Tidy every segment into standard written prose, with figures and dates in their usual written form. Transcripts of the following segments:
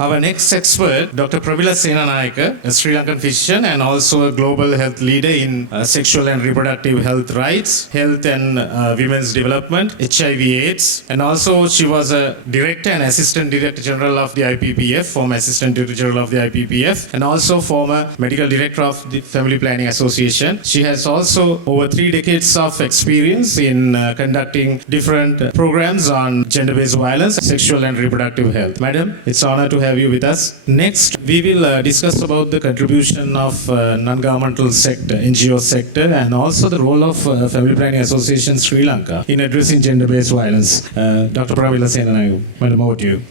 Our next expert, Dr. Pramila Senanayake, a Sri Lankan physician and also a global health leader in sexual and reproductive health rights, health and women's development, HIV/AIDS, and also she was a director and assistant director general of the IPPF, former assistant director general of the IPPF, and also former medical director of the Family Planning Association. She has also over 3 decades of experience in conducting different programs on gender-based violence, sexual and reproductive health. Madam, it's an honor to have you with us. Next, we will discuss about the contribution of non-governmental sector, NGO sector, and also the role of Family Planning Association Sri Lanka in addressing gender-based violence. Dr. Pramila Senanayake, Madam, over to you.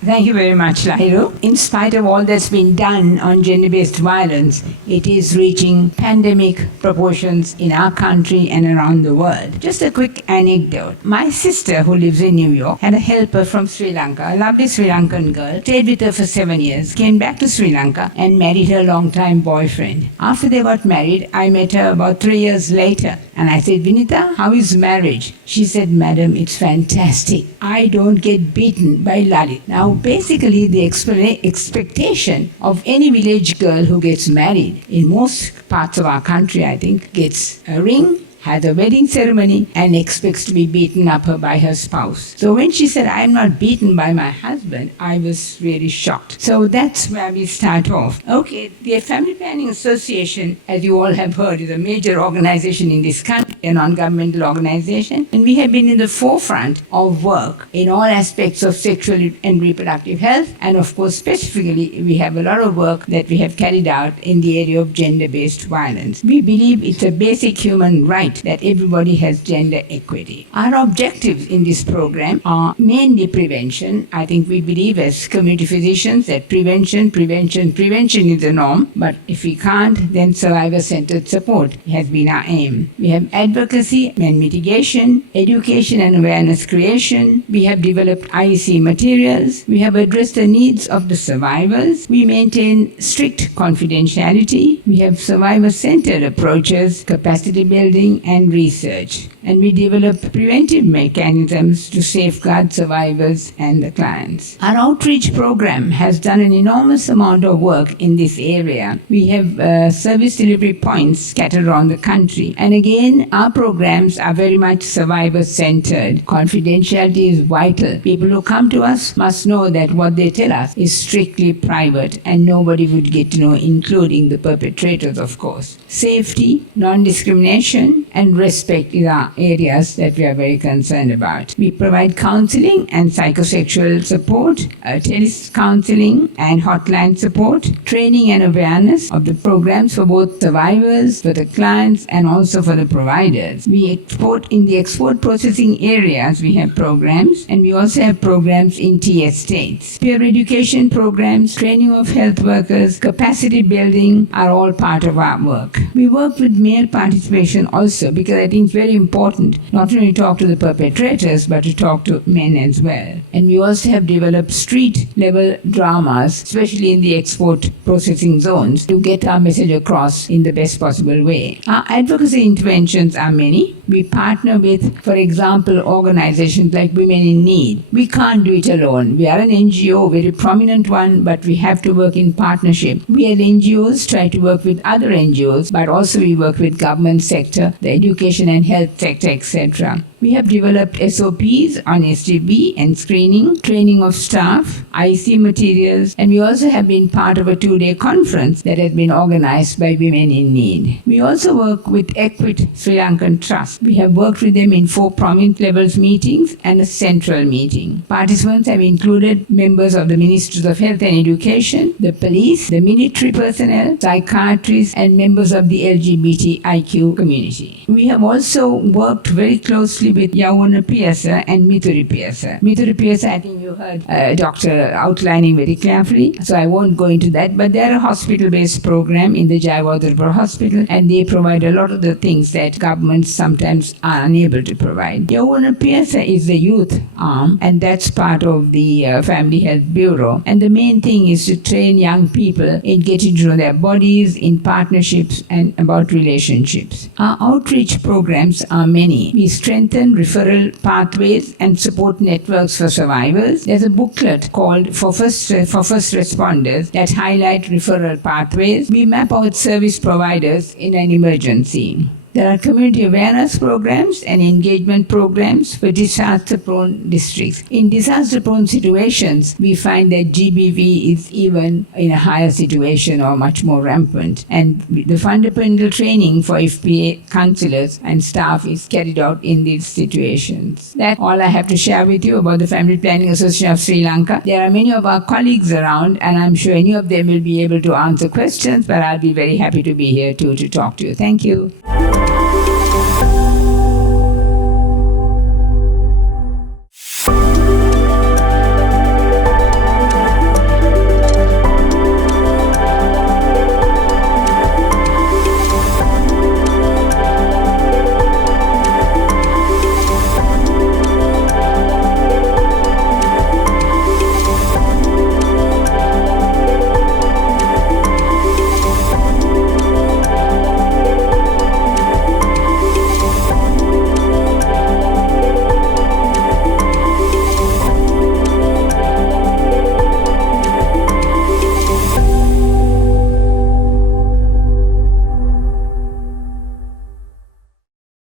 Thank you very much, Lahiru. In spite of all that's been done on gender-based violence, it is reaching pandemic proportions in our country and around the world. Just a quick anecdote. My sister, who lives in New York, had a helper from Sri Lanka, a lovely Sri Lankan girl, stayed with her for 7 years, came back to Sri Lanka and married her long-time boyfriend. After they got married, I met her about 3 years later. And I said, Vinita, how is marriage? She said, Madam, it's fantastic. I don't get beaten by Lalit. Now, basically, the expectation of any village girl who gets married in most parts of our country, I think, gets a ring, has a wedding ceremony, and expects to be beaten up by her spouse. So when she said, I'm not beaten by my husband, I was really shocked. So that's where we start off. Okay, the Family Planning Association, as you all have heard, is a major organization in this country, a non-governmental organization, and we have been in the forefront of work in all aspects of sexual and reproductive health, and of course, specifically, we have a lot of work that we have carried out in the area of gender-based violence. We believe it's a basic human right that everybody has gender equity. Our objectives in this program are mainly prevention. I think we believe as community physicians that prevention is the norm, but if we can't, then survivor-centered support has been our aim. We have advocacy and mitigation, education and awareness creation. We have developed IEC materials. We have addressed the needs of the survivors. We maintain strict confidentiality. We have survivor-centered approaches, capacity building, and research. And we develop preventive mechanisms to safeguard survivors and the clients. Our outreach program has done an enormous amount of work in this area. We have service delivery points scattered around the country. And again, our programs are very much survivor-centered. Confidentiality is vital. People who come to us must know that what they tell us is strictly private and nobody would get to know, including the perpetrators, of course. Safety, non-discrimination, and respect is our areas that we are very concerned about. We provide counseling and psychosexual support, tele-counseling and hotline support, training and awareness of the programs for both survivors, for the clients, and also for the providers. We export in the export processing areas, we have programs, and we also have programs in TS states. Peer education programs, training of health workers, capacity building are all part of our work. We work with male participation also because I think it's very important not only to talk to the perpetrators but to talk to men as well. And we also have developed street-level dramas, especially in the export processing zones, to get our message across in the best possible way. Our advocacy interventions are many. We partner with, for example, organizations like Women in Need. We can't do it alone. We are an NGO, a very prominent one, but we have to work in partnership. We as NGOs try to work with other NGOs, but also we work with government sector, the education and health sector, etc. We have developed SOPs on STB and screening, training of staff, IC materials, and we also have been part of a 2-day conference that has been organized by Women in Need. We also work with Equit Sri Lankan Trust. We have worked with them in 4 prominent levels meetings and a central meeting. Participants have included members of the Ministries of Health and Education, the police, the military personnel, psychiatrists, and members of the LGBTIQ community. We have also worked very closely closely with Yawana Piasa and Mithuri Piasa. Mithuri Piasa, I think you heard doctor outlining very carefully, so I won't go into that, but they're a hospital-based program in the Jayawardenepura Hospital, and they provide a lot of the things that governments sometimes are unable to provide. Yawana Piasa is the youth arm, and that's part of the Family Health Bureau. And the main thing is to train young people in getting to know their bodies, in partnerships, and about relationships. Our outreach programs are many. We strengthen referral pathways and support networks for survivors. There's a booklet called For First Responders that highlight referral pathways. We map out service providers in an emergency. There are community awareness programs and engagement programs for disaster-prone districts. In disaster-prone situations, we find that GBV is even in a higher situation or much more rampant. And the fundamental training for FPA counsellors and staff is carried out in these situations. That's all I have to share with you about the Family Planning Association of Sri Lanka. There are many of our colleagues around, and I'm sure any of them will be able to answer questions, but I'll be very happy to be here too to talk to you. Thank you.